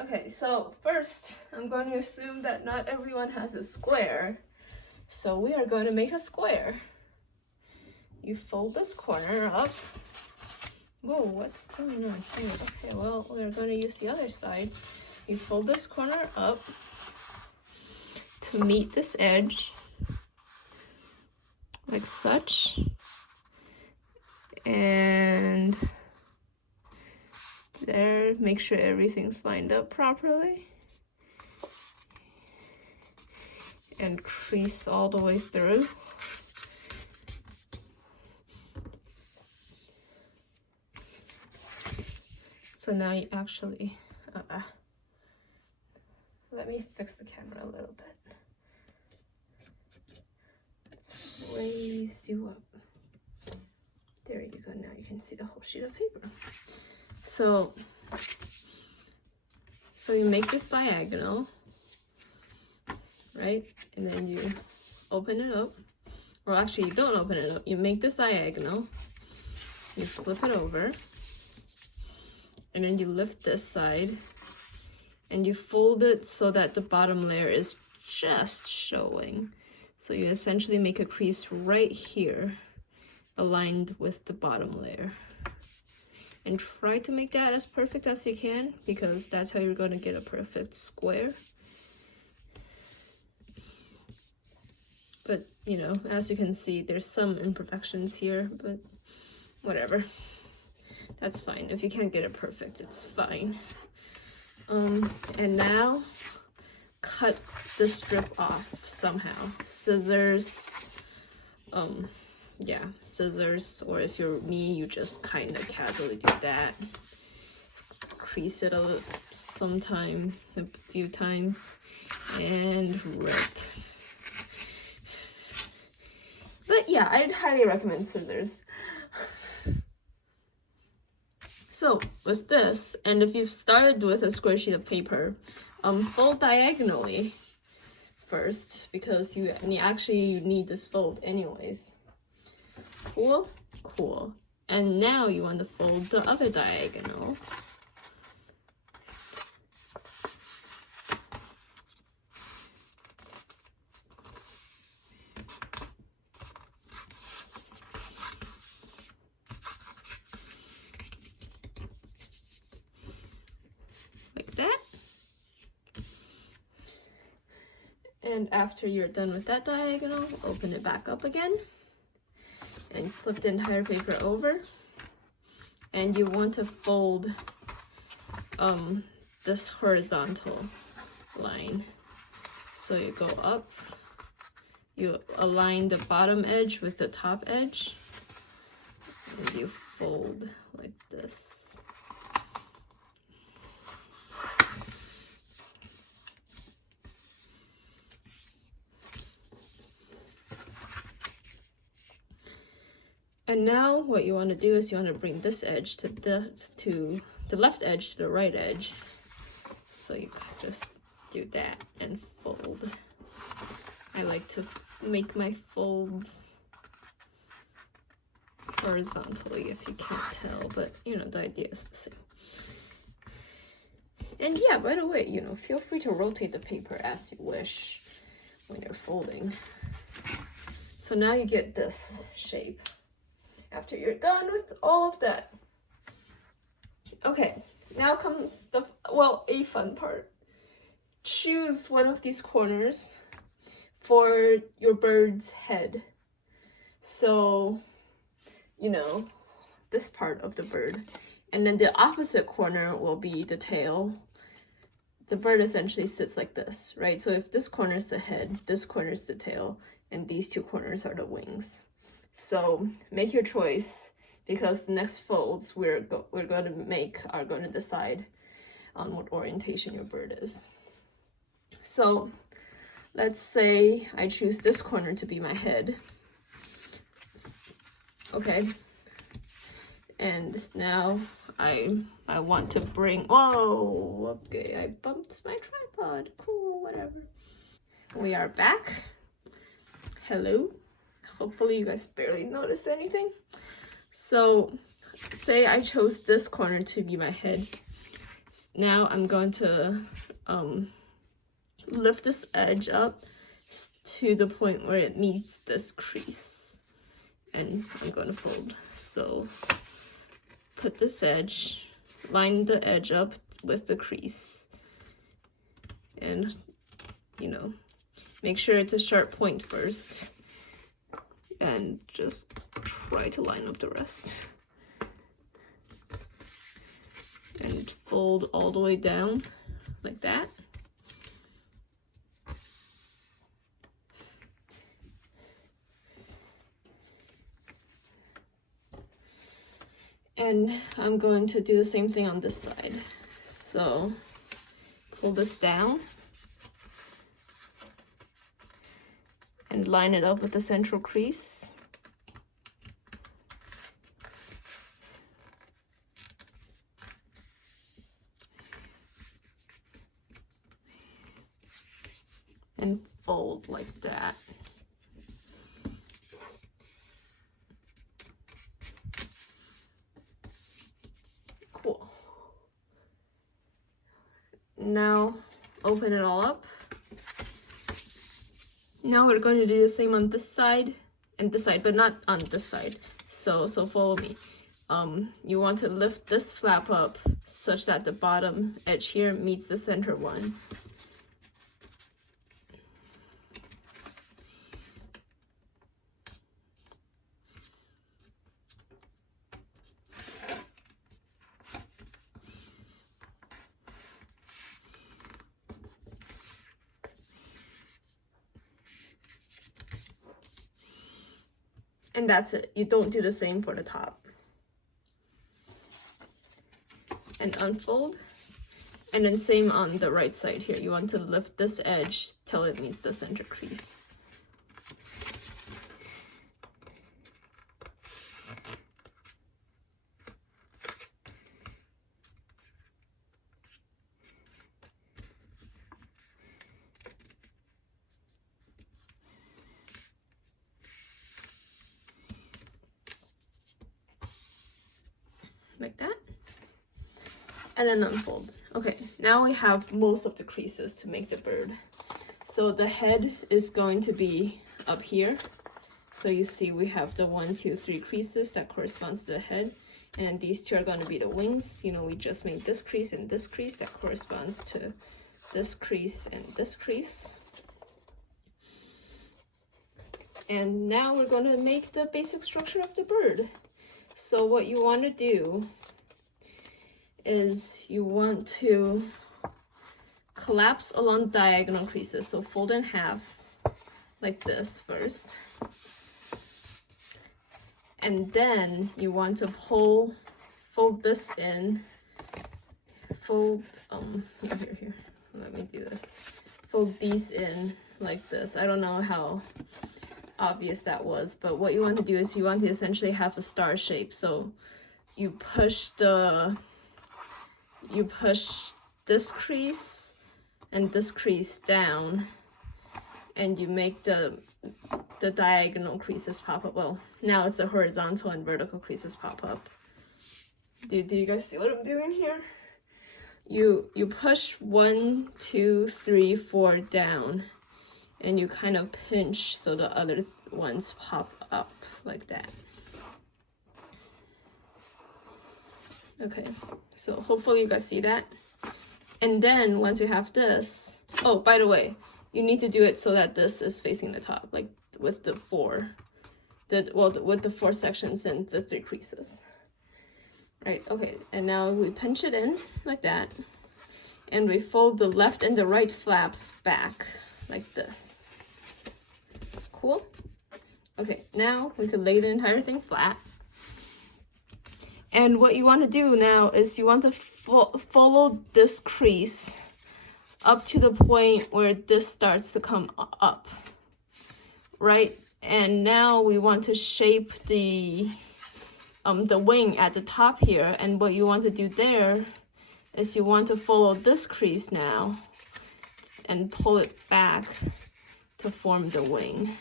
Okay, so first I'm going to assume that not everyone has a square. So we are going to make a square. You fold this corner up. Whoa, what's going on here? Okay, well, we're going to use the other side. You fold this corner up to meet this edge, like such. And there, make sure everything's lined up properly. And crease all the way through. So now you actually, let me fix the camera a little bit. Let's raise you up. There you go, now you can see the whole sheet of paper. So you make this diagonal, right? And then you open it up. Or actually you don't open it up, you make this diagonal, you flip it over, and then you lift this side, and you fold it so that the bottom layer is just showing. So you essentially make a crease right here, aligned with the bottom layer. And try to make that as perfect as you can, because that's how you're going to get a perfect square. But, you know, as you can see, there's some imperfections here, but whatever. That's fine. If you can't get it perfect, it's fine. And now, cut the strip off somehow. Scissors, yeah, scissors, or if you're me, you just kind of casually do that. Crease it a few times, and rip. But yeah, I'd highly recommend scissors. So with this, and if you've started with a square sheet of paper, fold diagonally first, because you need this fold anyways. Cool. And now you want to fold the other diagonal. Like that. And after you're done with that diagonal, open it back up again. And flip the entire paper over, and you want to fold this horizontal line. So you go up, you align the bottom edge with the top edge, and you fold like this. And now what you want to do is you want to bring this edge to the left edge to the right edge. So you just do that and fold. I like to make my folds horizontally if you can't tell, but you know, the idea is the same. And yeah, by the way, you know, feel free to rotate the paper as you wish when you're folding. So now you get this shape after you're done with all of that. Okay, now comes a fun part. Choose one of these corners for your bird's head. So, you know, this part of the bird. And then the opposite corner will be the tail. The bird essentially sits like this, right? So if this corner is the head, this corner is the tail, and these two corners are the wings. So make your choice, because the next folds we're going to make are going to decide on what orientation your bird is. So let's say I choose this corner to be my head. Okay. And now I want to bring, whoa, okay, I bumped my tripod. Cool, whatever. We are back. Hello. Hopefully you guys barely noticed anything. So say I chose this corner to be my head. Now I'm going to lift this edge up to the point where it meets this crease, and I'm going to fold. So put this edge, line the edge up with the crease, and make sure it's a sharp point first, and just try to line up the rest. And fold all the way down like that. And I'm going to do the same thing on this side. So pull this down and line it up with the central crease. And fold like that. Cool. Now open it all up. Now we're going to do the same on this side and this side, but not on this side. So follow me. You want to lift this flap up such that the bottom edge here meets the center one. And that's it. You don't do the same for the top. And unfold. And then same on the right side here. You want to lift this edge till it meets the center crease. Like that, and then unfold. Okay, now we have most of the creases to make the bird. So the head is going to be up here. So you see we have the 1, 2, 3 creases that corresponds to the head, and these two are going to be the wings. We just made this crease and this crease that corresponds to this crease and this crease. And now we're going to make the basic structure of the bird. So what you want to do is you want to collapse along diagonal creases. So fold in half like this first. And then you want to fold this in. Here. Let me do this. Fold these in like this. I don't know how obvious that was, but what you want to do is you want to essentially have a star shape. So you push this crease and this crease down, and you make the diagonal creases pop up. Well, now it's the horizontal and vertical creases pop up. Do you guys see what I'm doing here? You push 1, 2, 3, 4 down, and you kind of pinch so the other ones pop up like that. Okay, so hopefully you guys see that. And then once you have this, oh, by the way, you need to do it so that this is facing the top, like with the 4 sections and the 3 creases. Right, okay, and now we pinch it in like that, and we fold the left and the right flaps back like this. Cool? Okay, now we can lay the entire thing flat. And what you want to do now is you want to follow this crease up to the point where this starts to come up, right? And now we want to shape the wing at the top here, and what you want to do there is you want to follow this crease now and pull it back to form the wing.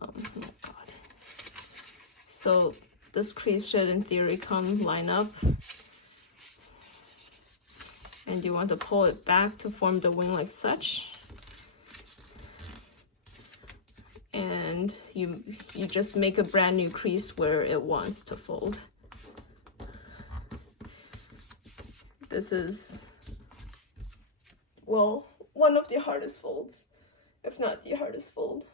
Oh my god. So this crease should in theory line up and you want to pull it back to form the wing like such. And you just make a brand new crease where it wants to fold. This is, well, one of the hardest folds, if not the hardest fold.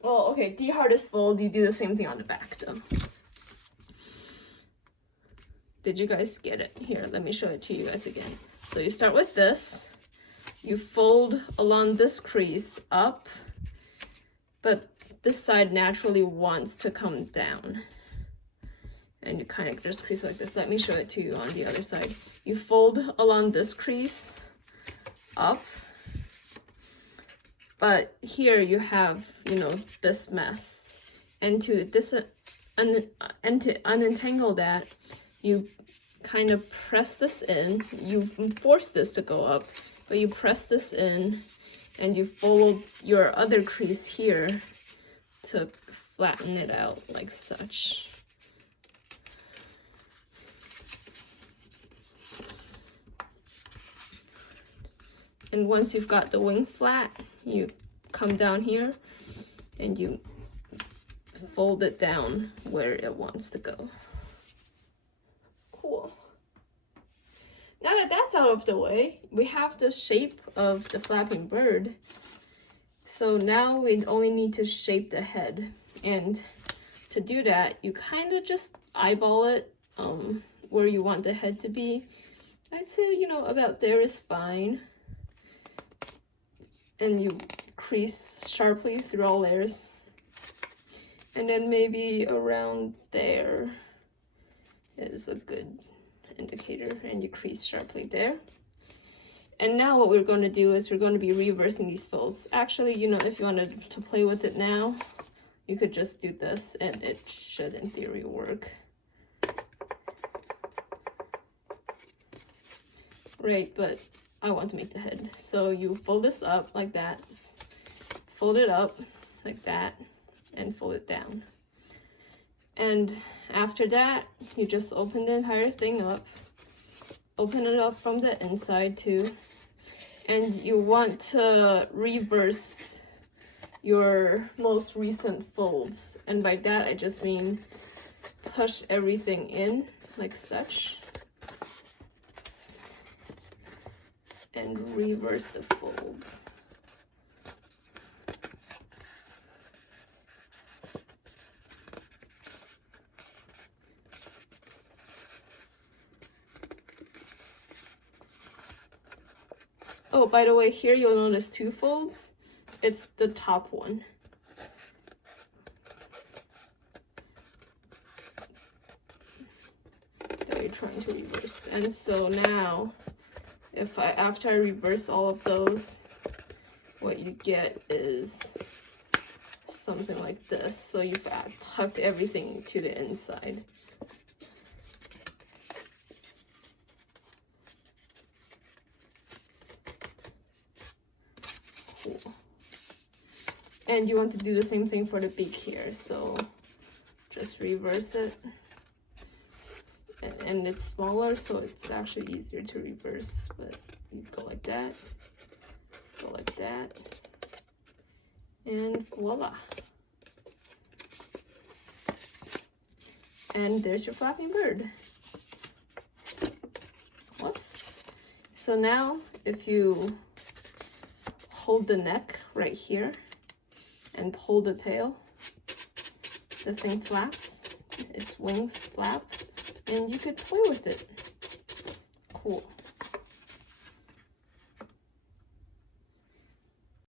Well, okay, the hardest fold, you do the same thing on the back though. Did you guys get it? Here, let me show it to you guys again. So you start with this, you fold along this crease up, but this side naturally wants to come down. And you kind of just crease like this. Let me show it to you on the other side. You fold along this crease up, but here you have, you know, this mess. And to unentangle that, you kind of press this in. You force this to go up, but you press this in and you fold your other crease here to flatten it out like such. And once you've got the wing flat, you come down here and you fold it down where it wants to go. Cool. Now that that's out of the way, we have the shape of the flapping bird. So now we only need to shape the head. And to do that, you kind of just eyeball it where you want the head to be. I'd say, you know, about there is fine. And you crease sharply through all layers. And then maybe around there is a good indicator, and you crease sharply there. And now what we're going to do is we're going to be reversing these folds. Actually, you know, if you wanted to play with it now, you could just do this and it should in theory work. Right, but I want to make the head. So you fold this up like that, fold it up like that, and fold it down. And after that, you just open the entire thing up. Open it up from the inside too. And you want to reverse your most recent folds. And by that, I just mean push everything in like such. And reverse the folds. Oh, by the way, here you'll notice two folds. It's the top one. That you're trying to reverse. And so now, after I reverse all of those, what you get is something like this. So you've tucked everything to the inside. Cool. And you want to do the same thing for the beak here. So just reverse it. And it's smaller, so it's actually easier to reverse, but you go like that, go like that, and voila. And there's your flapping bird. Whoops. So now, if you hold the neck right here and pull the tail, the thing flaps, its wings flap, and you could play with it. Cool.